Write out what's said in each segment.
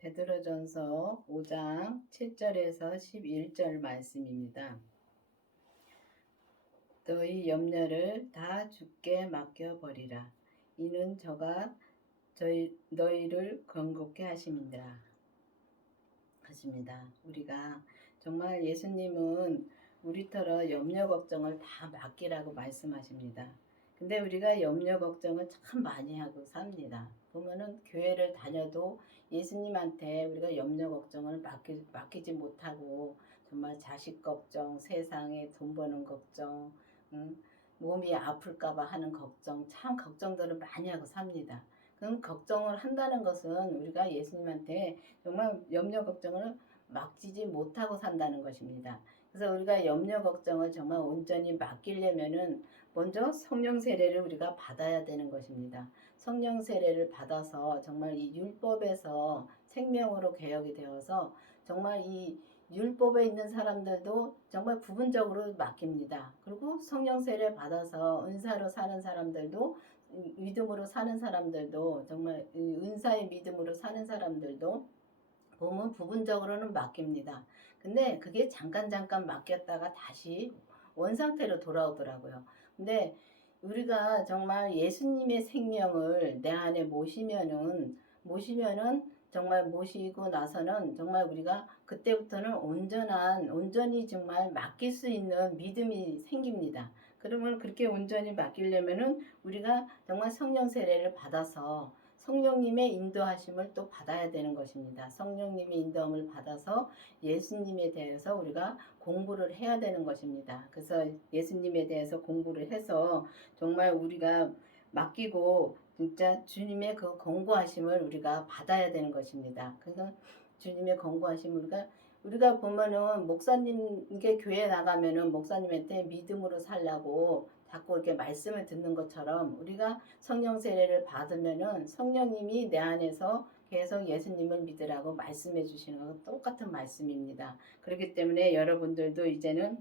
베드로전서 5장 7절에서 11절 말씀입니다. 너희 염려를 다 주께 맡겨버리라. 이는 저가 너희를 건강케 하심이니라. 우리가 정말 예수님은 우리처럼 염려 걱정을 다 맡기라고 말씀하십니다. 근데 우리가 염려 걱정을 참 많이 하고 삽니다. 보면은 교회를 다녀도 예수님한테 우리가 염려 걱정을 맡기지 못하고 정말 자식 걱정, 세상에 돈 버는 걱정, 몸이 아플까봐 하는 걱정, 참 걱정들을 많이 하고 삽니다. 그럼 걱정을 한다는 것은 우리가 예수님한테 정말 염려 걱정을 맡기지 못하고 산다는 것입니다. 그래서 우리가 염려 걱정을 정말 온전히 맡기려면은 먼저 성령 세례를 우리가 받아야 되는 것입니다. 성령 세례를 받아서 정말 이 율법에서 생명으로 개혁이 되어서 정말 이 율법에 있는 사람들도 정말 부분적으로 맡깁니다. 그리고 성령 세례 받아서 은사로 사는 사람들도 믿음으로 사는 사람들도 정말 은사의 믿음으로 사는 사람들도 보면 부분적으로는 맡깁니다. 근데 그게 잠깐 맡겼다가 다시 원상태로 돌아오더라고요. 근데 우리가 정말 예수님의 생명을 내 안에 모시면은 정말 모시고 나서는 정말 우리가 그때부터는 온전히 정말 맡길 수 있는 믿음이 생깁니다. 그러면 그렇게 온전히 맡기려면은 우리가 정말 성령 세례를 받아서 성령님의 인도하심을 또 받아야 되는 것입니다. 성령님의 인도함을 받아서 예수님에 대해서 우리가 공부를 해야 되는 것입니다. 그래서 예수님에 대해서 공부를 해서 정말 우리가 맡기고 진짜 주님의 그 권고하심을 우리가 받아야 되는 것입니다. 그래서 주님의 권고하심을 우리가 보면은 목사님께 교회 나가면은 목사님한테 믿음으로 살라고 자꾸 이렇게 말씀을 듣는 것처럼 우리가 성령 세례를 받으면은 성령님이 내 안에서 계속 예수님을 믿으라고 말씀해 주시는 것 똑같은 말씀입니다. 그렇기 때문에 여러분들도 이제는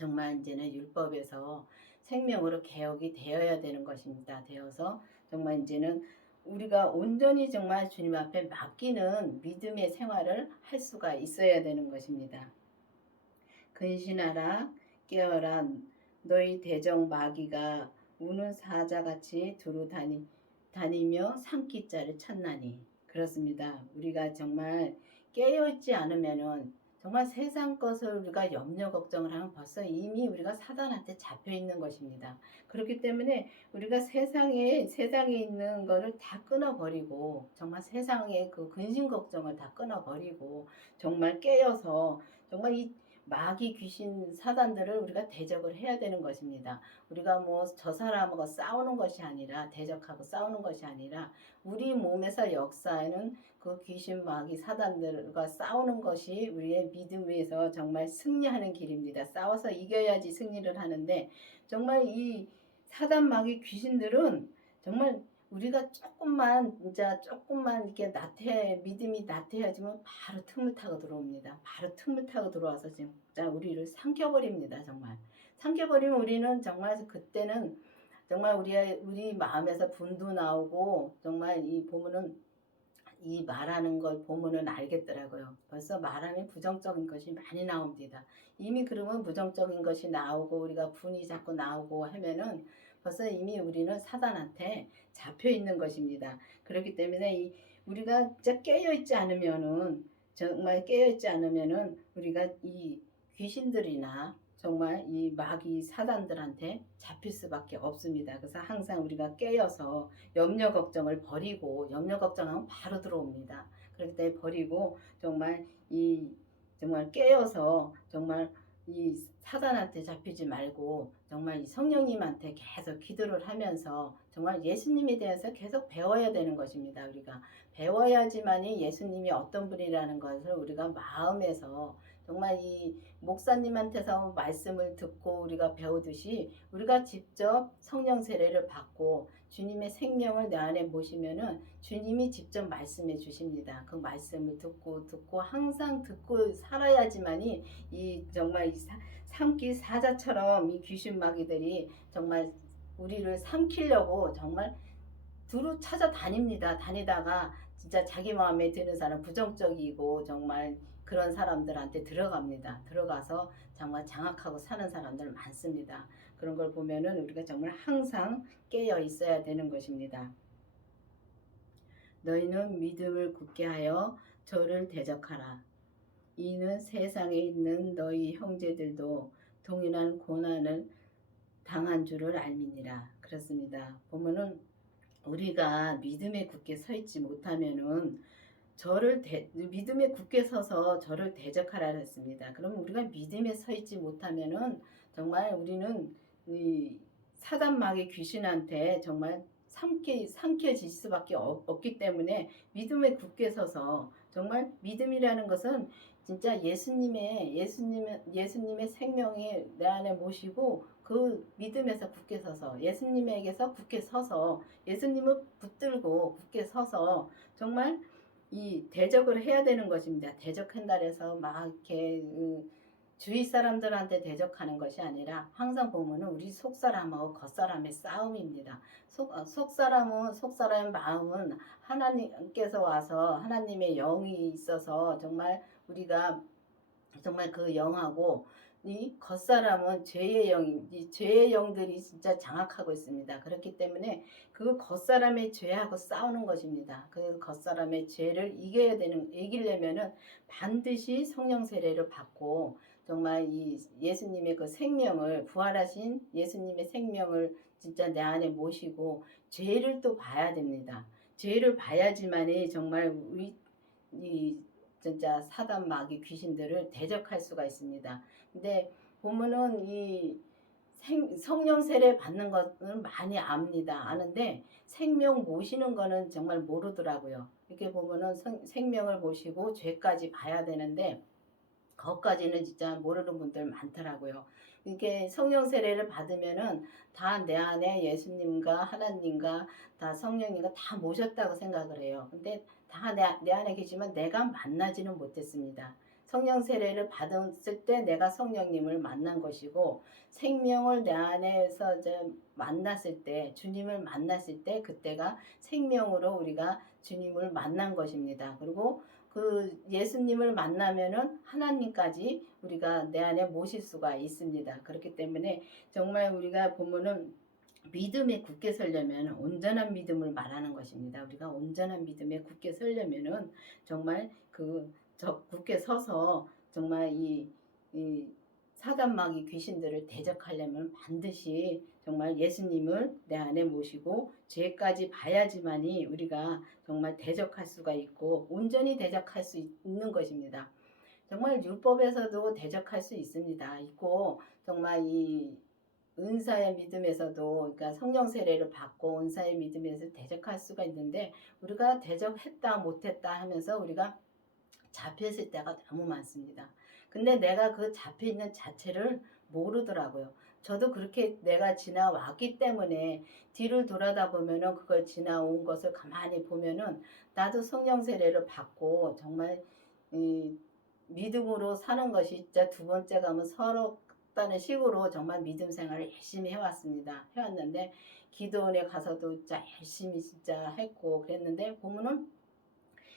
율법에서 생명으로 개혁이 되어야 되는 것입니다. 되어서 정말 이제는 우리가 온전히 정말 주님 앞에 맡기는 믿음의 생활을 할 수가 있어야 되는 것입니다. 근신하라 깨어라 너희 대적 마귀가 우는 사자같이 두루 다니며 삼키자를 찾나니. 그렇습니다. 우리가 정말 깨어있지 않으면은 정말 세상 것을 우리가 염려 걱정을 하면 벌써 이미 우리가 사단한테 잡혀 있는 것입니다. 그렇기 때문에 우리가 세상에 있는 거를 다 끊어버리고 정말 세상의 그 근심 걱정을 다 끊어버리고 정말 깨어서 정말 이 마귀 귀신 사단들을 우리가 대적을 해야 되는 것입니다. 우리가 뭐 저 사람하고 싸우는 것이 아니라 대적하고 싸우는 것이 아니라 우리 몸에서 역사하는 그 귀신 마귀 사단들과 싸우는 것이 우리의 믿음 위에서 정말 승리하는 길입니다. 싸워서 이겨야지 승리를 하는데 정말 이 사단 마귀 귀신들은 정말 우리가 조금만 이렇게 믿음이 나태해지면 바로 틈을 타고 들어옵니다. 바로 틈을 타고 들어와서 진짜 우리를 삼켜버립니다. 정말 삼켜버리면 우리는 정말 그때는 정말 우리 마음에서 분도 나오고 정말 이 보면은 이 말하는 걸 보면은 알겠더라고요. 벌써 말하면 부정적인 것이 많이 나옵니다. 이미 그러면 부정적인 것이 나오고 우리가 분이 자꾸 나오고 하면은 벌써 이미 우리는 사단한테 잡혀 있는 것입니다. 그렇기 때문에 우리가 진짜 정말 깨어 있지 않으면은 우리가 이 귀신들이나 정말 이 마귀 사단들한테 잡힐 수밖에 없습니다. 그래서 항상 우리가 깨어서 염려 걱정을 버리고 염려 걱정하면 바로 들어옵니다. 그렇기 때문에 버리고 정말 깨어서 정말 이 사단한테 잡히지 말고 정말 이 성령님한테 계속 기도를 하면서 정말 예수님에 대해서 계속 배워야 되는 것입니다. 우리가 배워야지만이 예수님이 어떤 분이라는 것을 우리가 마음에서 정말 이 목사님한테서 말씀을 듣고 우리가 배우듯이 우리가 직접 성령 세례를 받고 주님의 생명을 내 안에 모시면은 주님이 직접 말씀해 주십니다. 그 말씀을 듣고 항상 듣고 살아야지만이 정말 삼키 사자처럼 이 귀신 마귀들이 정말 우리를 삼키려고 정말 두루 찾아다닙니다. 다니다가 진짜 자기 마음에 드는 사람, 부정적이고 정말 그런 사람들한테 들어갑니다. 들어가서 정말 장악하고 사는 사람들 많습니다. 그런 걸 보면은 우리가 정말 항상 깨어 있어야 되는 것입니다. 너희는 믿음을 굳게 하여 저를 대적하라. 이는 세상에 있는 너희 형제들도 동일한 고난을 당한 줄을 알미니라. 그렇습니다. 보면은 우리가 믿음에 굳게 서 있지 못하면은 믿음에 굳게 서서 저를 대적하라 했습니다. 그러면 우리가 믿음에 서 있지 못하면은 정말 우리는 이 사단 마귀 귀신한테 정말 삼켜질 수밖에 없기 때문에 믿음에 굳게 서서 정말 믿음이라는 것은 진짜 예수님의 생명이 내 안에 모시고 그 믿음에서 굳게 서서 예수님에게서 굳게 서서 예수님을 붙들고 굳게 서서 정말 이 대적을 해야 되는 것입니다. 대적한다 해서 막 이렇게 주위 사람들한테 대적하는 것이 아니라 항상 보면은 우리 속사람하고 겉사람의 싸움입니다. 속사람의 마음은 하나님께서 와서 하나님의 영이 있어서 정말 우리가 정말 그 영하고 이 겉사람은 이 죄의 영들이 진짜 장악하고 있습니다. 그렇기 때문에 그 겉사람의 죄하고 싸우는 것입니다. 그 겉사람의 죄를 이기려면은 반드시 성령 세례를 받고 정말 이 예수님의 그 생명을 부활하신 예수님의 생명을 진짜 내 안에 모시고 죄를 또 봐야 됩니다. 죄를 봐야지만이 정말 우리 이 진짜 사단 마귀 귀신들을 대적할 수가 있습니다. 근데 보면은 이 성령 세례 받는 것은 많이 압니다. 아는데 생명 모시는 거는 정말 모르더라고요. 이렇게 보면은 생명을 모시고 죄까지 봐야 되는데 거기까지는 진짜 모르는 분들 많더라고요. 이게 성령 세례를 받으면은 다 내 안에 예수님과 하나님과 다 성령님과 다 모셨다고 생각을 해요. 근데 다 내 안에 계시지만 내가 만나지는 못했습니다. 성령 세례를 받았을 때 내가 성령님을 만난 것이고 생명을 내 안에서 이제 만났을 때 주님을 만났을 때 그때가 생명으로 우리가 주님을 만난 것입니다. 그리고 그 예수님을 만나면은 하나님까지 우리가 내 안에 모실 수가 있습니다. 그렇기 때문에 정말 우리가 보면은 믿음에 굳게 서려면 온전한 믿음을 말하는 것입니다. 우리가 온전한 믿음에 굳게 서려면은 정말 굳게 서서 정말 이 사단마귀 귀신들을 대적하려면 반드시 정말 예수님을 내 안에 모시고 죄까지 봐야지만이 우리가 정말 대적할 수가 있고 온전히 대적할 수 있는 것입니다. 정말 율법에서도 대적할 수 있습니다. 있고 정말 이 은사의 믿음에서도 그러니까 성령 세례를 받고 은사의 믿음에서 대적할 수가 있는데 우리가 대적했다 못했다 하면서 우리가 잡혔을 때가 너무 많습니다. 근데 내가 그 잡혀있는 자체를 모르더라고요. 저도 그렇게 내가 지나왔기 때문에 뒤를 돌아다 보면은 그걸 지나온 것을 가만히 보면은 나도 성령 세례를 받고 정말 이 믿음으로 사는 것이 진짜 두 번째 가면 서럽다는 식으로 정말 믿음 생활을 열심히 해왔습니다. 해왔는데 기도원에 가서도 진짜 열심히 진짜 했고 그랬는데 보면은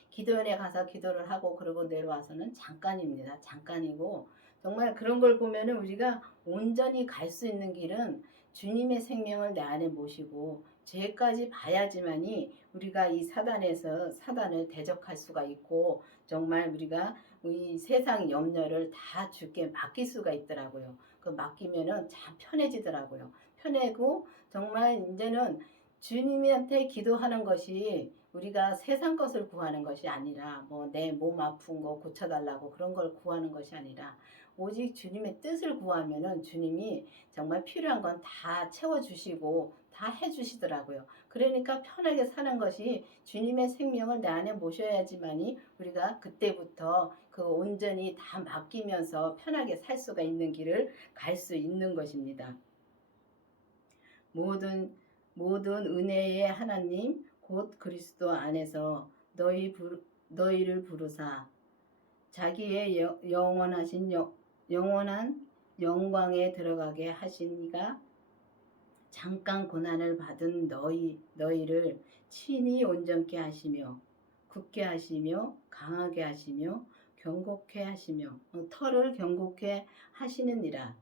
기도원에 가서 기도를 하고 그러고 내려와서는 잠깐입니다. 잠깐이고 정말 그런 걸 보면은 우리가 온전히 갈 수 있는 길은 주님의 생명을 내 안에 모시고 죄까지 봐야지만이 우리가 이 사단을 대적할 수가 있고 정말 우리가 이 세상 염려를 다 주께 맡길 수가 있더라고요. 그 맡기면은 참 편해지더라고요. 편해고 정말 이제는 주님한테 기도하는 것이 우리가 세상 것을 구하는 것이 아니라 뭐 내 몸 아픈 거 고쳐달라고 그런 걸 구하는 것이 아니라 오직 주님의 뜻을 구하면은 주님이 정말 필요한 건 다 채워주시고 다 해주시더라고요. 그러니까 편하게 사는 것이 주님의 생명을 내 안에 모셔야지만이 우리가 그때부터 그 온전히 다 맡기면서 편하게 살 수가 있는 길을 갈 수 있는 것입니다. 모든 은혜의 하나님 곧 그리스도 안에서 너희를 부르사 자기의 영원한 영광에 들어가게 하시니가 잠깐 고난을 받은 너희를 친히 온전케 하시며 굳게 하시며 강하게 하시며 경고케 하시며 터를 경고케 하시느니라.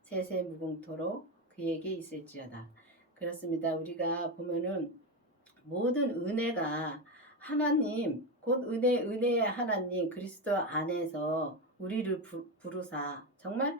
세세 무궁토록 그에게 있을지어다. 그렇습니다. 우리가 보면은 모든 은혜가 하나님 곧 은혜의 하나님 그리스도 안에서 우리를 부르사 정말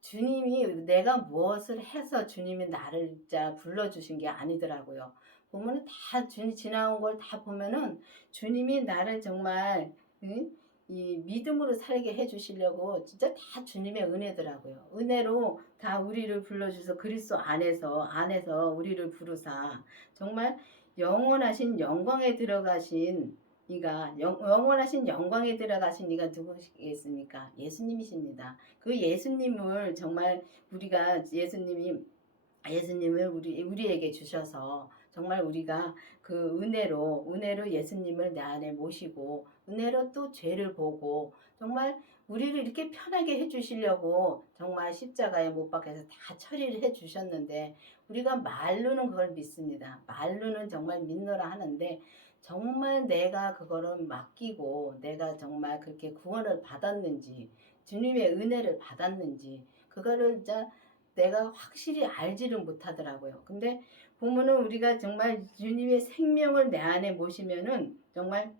주님이 내가 무엇을 해서 주님이 나를 진짜 불러주신 게 아니더라고요. 보면은 다 지나온 걸 다 보면은 주님이 나를 정말 응? 이 믿음으로 살게 해주시려고 진짜 다 주님의 은혜더라고요. 은혜로 다 우리를 불러주셔서 그리스도 안에서 우리를 부르사 정말 영원하신 영광에 들어가신 이가 영원하신 영광에 들어가신 이가 누구시겠습니까? 예수님이십니다. 그 예수님을 정말 우리가 예수님을 우리에게 주셔서 정말 우리가 그 은혜로 예수님을 내 안에 모시고 은혜로 또 죄를 보고 정말 우리를 이렇게 편하게 해주시려고 정말 십자가에 못 박혀서 다 처리를 해주셨는데 우리가 말로는 그걸 믿습니다. 말로는 정말 믿노라 하는데 정말 내가 그거를 맡기고 내가 정말 그렇게 구원을 받았는지 주님의 은혜를 받았는지 그거를 진짜 내가 확실히 알지를 못하더라고요. 근데 보면은 우리가 정말 주님의 생명을 내 안에 모시면은 정말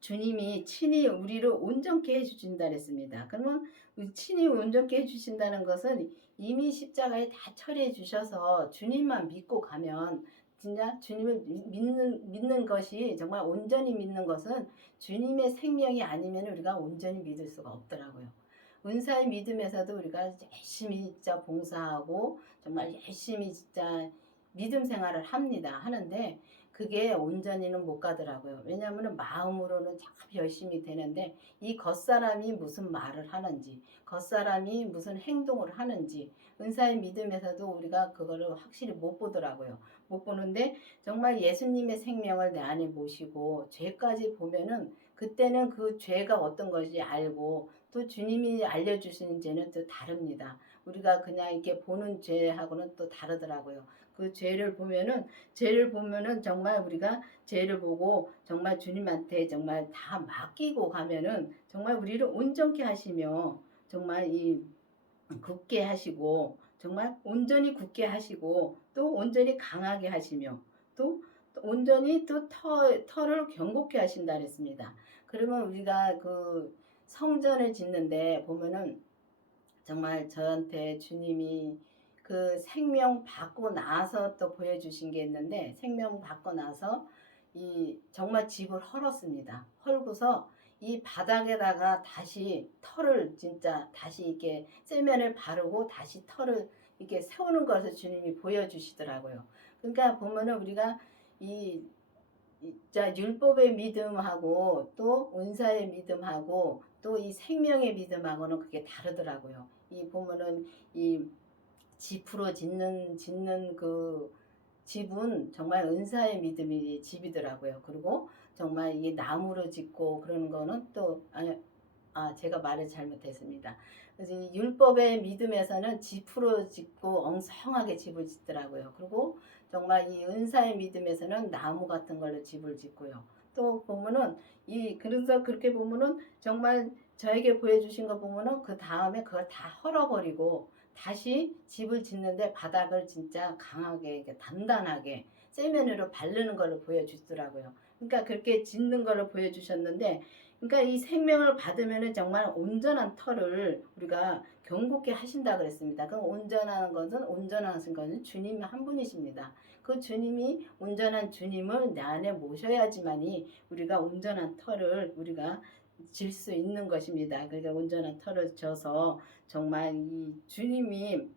주님이 친히 우리를 온전케 해주신다 그랬습니다. 그러면 친히 온전케 해주신다는 것은 이미 십자가에 다 처리해 주셔서 주님만 믿고 가면 진짜 주님을 믿는 것이 정말 온전히 믿는 것은 주님의 생명이 아니면 우리가 온전히 믿을 수가 없더라고요. 은사의 믿음에서도 우리가 열심히 진짜 봉사하고 정말 열심히 진짜 믿음 생활을 하는데 그게 온전히는 못 가더라고요. 왜냐하면 마음으로는 참 열심히 되는데 이 겉사람이 무슨 말을 하는지 겉사람이 무슨 행동을 하는지 은사의 믿음에서도 우리가 그거를 확실히 못 보더라고요. 못 보는데 정말 예수님의 생명을 내 안에 모시고 죄까지 보면은 그때는 그 죄가 어떤 것인지 알고 또 주님이 알려주시는 죄는 또 다릅니다. 우리가 그냥 이렇게 보는 죄하고는 또 다르더라고요. 그 죄를 보면은 정말 우리가 죄를 보고 정말 주님한테 정말 다 맡기고 가면은 정말 우리를 온전케 하시며 정말 이 굳게 하시고 정말 온전히 굳게 하시고 또 온전히 강하게 하시며 또 온전히 또 터를 견고케 하신다 그랬습니다. 그러면 우리가 그 성전을 짓는데 보면은 정말 저한테 주님이 그 생명 받고 나서 또 보여주신 게 있는데 생명 받고 나서 이 정말 집을 헐었습니다. 헐고서 이 바닥에다가 다시 털을 진짜 다시 이렇게 세면을 바르고 다시 털을 이렇게 세우는 것을 주님이 보여주시더라고요. 그러니까 보면은 우리가 이 자 율법의 믿음하고 또 은사의 믿음하고 또 이 생명의 믿음하고는 그게 다르더라고요. 이 보면은 이 집으로 짓는 그 집은 정말 은사의 믿음이 집이더라고요. 그리고 정말 이게 나무로 짓고 그러는 거는 또 제가 말을 잘못했습니다. 그래서 이 율법의 믿음에서는 집으로 짓고 엉성하게 집을 짓더라고요. 그리고 정말 이 은사의 믿음에서는 나무 같은 걸로 집을 짓고요. 또 보면은 그래서 그렇게 보면은 정말 저에게 보여주신 거 보면은 그 다음에 그걸 다 헐어버리고 다시 집을 짓는데 바닥을 진짜 강하게 단단하게 세면으로 바르는 걸로 보여주더라고요. 그러니까 그렇게 짓는 걸로 보여주셨는데 그러니까 이 생명을 받으면은 정말 온전한 터를 우리가 경고케 하신다 그랬습니다. 그 온전하신 것은 주님 한 분이십니다. 그 주님이 온전한 주님을 내 안에 모셔야지만이 우리가 온전한 터를 우리가 질 수 있는 것입니다. 그러니까 온전한 터를 져서 정말 이 주님이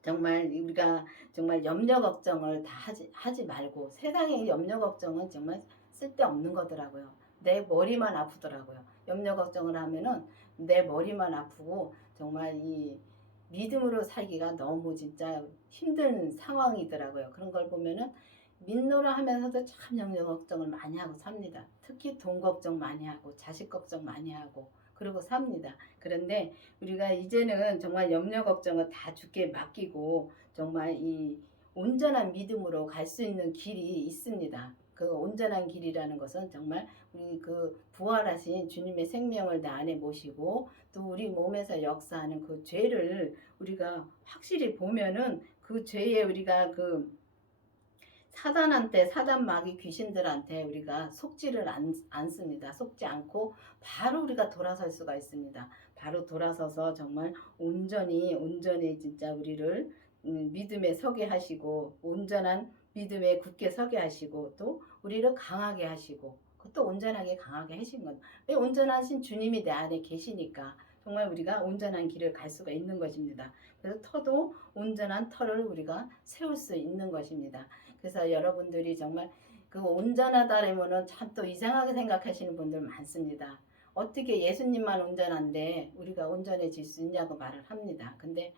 정말 우리가 정말 염려 걱정을 다 하지 말고 세상의 염려 걱정은 정말 쓸데없는 거더라고요. 내 머리만 아프더라고요. 염려 걱정을 하면은 내 머리만 아프고 정말 이 믿음으로 살기가 너무 진짜 힘든 상황이더라고요. 그런 걸 보면은 믿노라 하면서도 참 염려 걱정을 많이 하고 삽니다. 특히 돈 걱정 많이 하고 자식 걱정 많이 하고 그러고 삽니다. 그런데 우리가 이제는 정말 염려 걱정을 다 주께 맡기고 정말 이 온전한 믿음으로 갈 수 있는 길이 있습니다. 그 온전한 길이라는 것은 정말 우리 그 부활하신 주님의 생명을 내 안에 모시고 또 우리 몸에서 역사하는 그 죄를 우리가 확실히 보면은 그 죄에 우리가 그 사단한테 사단 마귀 귀신들한테 우리가 속지를 않습니다. 속지 않고 바로 우리가 돌아설 수가 있습니다. 바로 돌아서서 정말 온전히 진짜 우리를 믿음에 서게 하시고 온전한 믿음에 굳게 서게 하시고 또 우리를 강하게 하시고 또 온전하게 강하게 하신 것. 왜 온전하신 주님이 내 안에 계시니까 정말 우리가 온전한 길을 갈 수가 있는 것입니다. 그래서 터도 온전한 터를 우리가 세울 수 있는 것입니다. 그래서 여러분들이 정말 그 온전하다라면은 참 또 이상하게 생각하시는 분들 많습니다. 어떻게 예수님만 온전한데 우리가 온전해질 수 있냐고 말을 합니다. 근데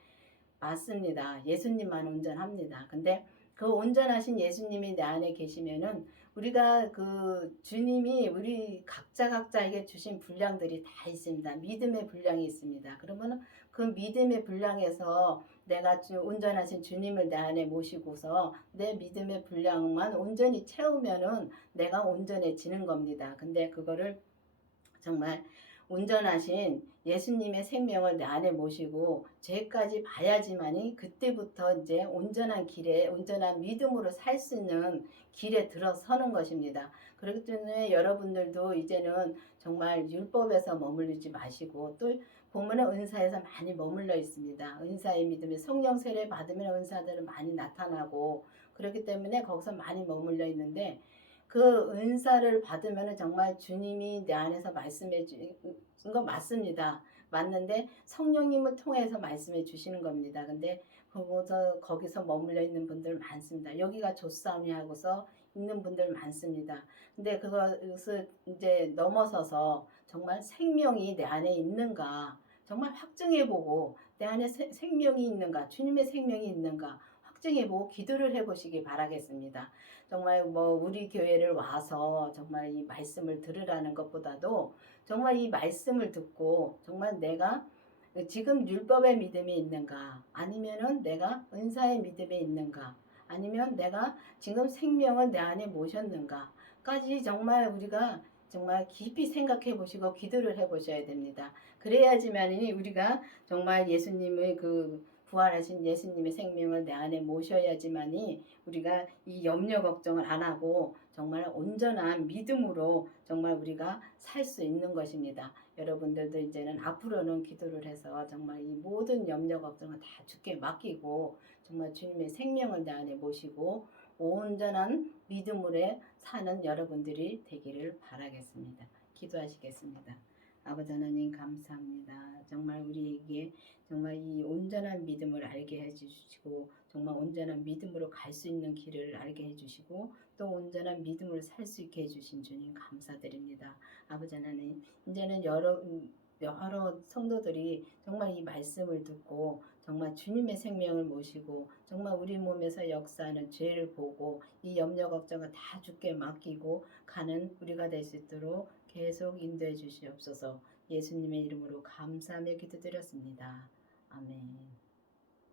맞습니다. 예수님만 온전합니다. 근데 그 온전하신 예수님이 내 안에 계시면은 우리가 그 주님이 우리 각자에게 주신 분량들이 다 있습니다. 믿음의 분량이 있습니다. 그러면은 그 믿음의 분량에서 내가 온전하신 주님을 내 안에 모시고서 내 믿음의 분량만 온전히 채우면은 내가 온전해지는 겁니다. 근데 그거를 정말 온전하신 예수님의 생명을 내 안에 모시고 죄까지 봐야지만이 그때부터 이제 온전한 길에 온전한 믿음으로 살 수 있는 길에 들어서는 것입니다. 그렇기 때문에 여러분들도 이제는 정말 율법에서 머무르지 마시고 또 보면은 은사에서 많이 머물러 있습니다. 은사의 믿음에 성령 세례 받으면 은사들은 많이 나타나고 그렇기 때문에 거기서 많이 머물러 있는데 그 은사를 받으면 정말 주님이 내 안에서 말씀해 주신 거 맞습니다. 맞는데 성령님을 통해서 말씀해 주시는 겁니다. 근데 거기서 머물러 있는 분들 많습니다. 여기가 조싸움이 하고서 있는 분들 많습니다. 근데 그것을 이제 넘어서서 정말 생명이 내 안에 있는가 정말 확증해보고 내 안에 생명이 있는가 주님의 생명이 있는가 확증해보고 기도를 해보시기 바라겠습니다. 정말 뭐 우리 교회를 와서 정말 이 말씀을 들으라는 것보다도 정말 이 말씀을 듣고 정말 내가 지금 율법의 믿음이 있는가 아니면은 내가 은사의 믿음이 있는가 아니면 내가 지금 생명을 내 안에 모셨는가까지 정말 우리가 정말 깊이 생각해 보시고 기도를 해 보셔야 됩니다. 그래야지만이 우리가 정말 예수님의 그 부활하신 예수님의 생명을 내 안에 모셔야지만이 우리가 이 염려 걱정을 안 하고 정말 온전한 믿음으로 정말 우리가 살 수 있는 것입니다. 여러분들도 이제는 앞으로는 기도를 해서 정말 이 모든 염려 걱정을 다 주께 맡기고 정말 주님의 생명을 내 안에 모시고 온전한 믿음으로 사는 여러분들이 되기를 바라겠습니다. 기도하시겠습니다. 아버지 하나님 감사합니다. 정말 우리에게 정말 이 온전한 믿음을 알게 해주시고 정말 온전한 믿음으로 갈 수 있는 길을 알게 해주시고 또 온전한 믿음으로 살 수 있게 해주신 주님 감사드립니다. 아버지 하나님 이제는 여러 성도들이 정말 이 말씀을 듣고 정말 주님의 생명을 모시고 정말 우리 몸에서 역사하는 죄를 보고 이 염려 걱정을 다 주께 맡기고 가는 우리가 될 수 있도록 계속 인도해 주시옵소서. 예수님의 이름으로 감사하며 기도드렸습니다. 아멘.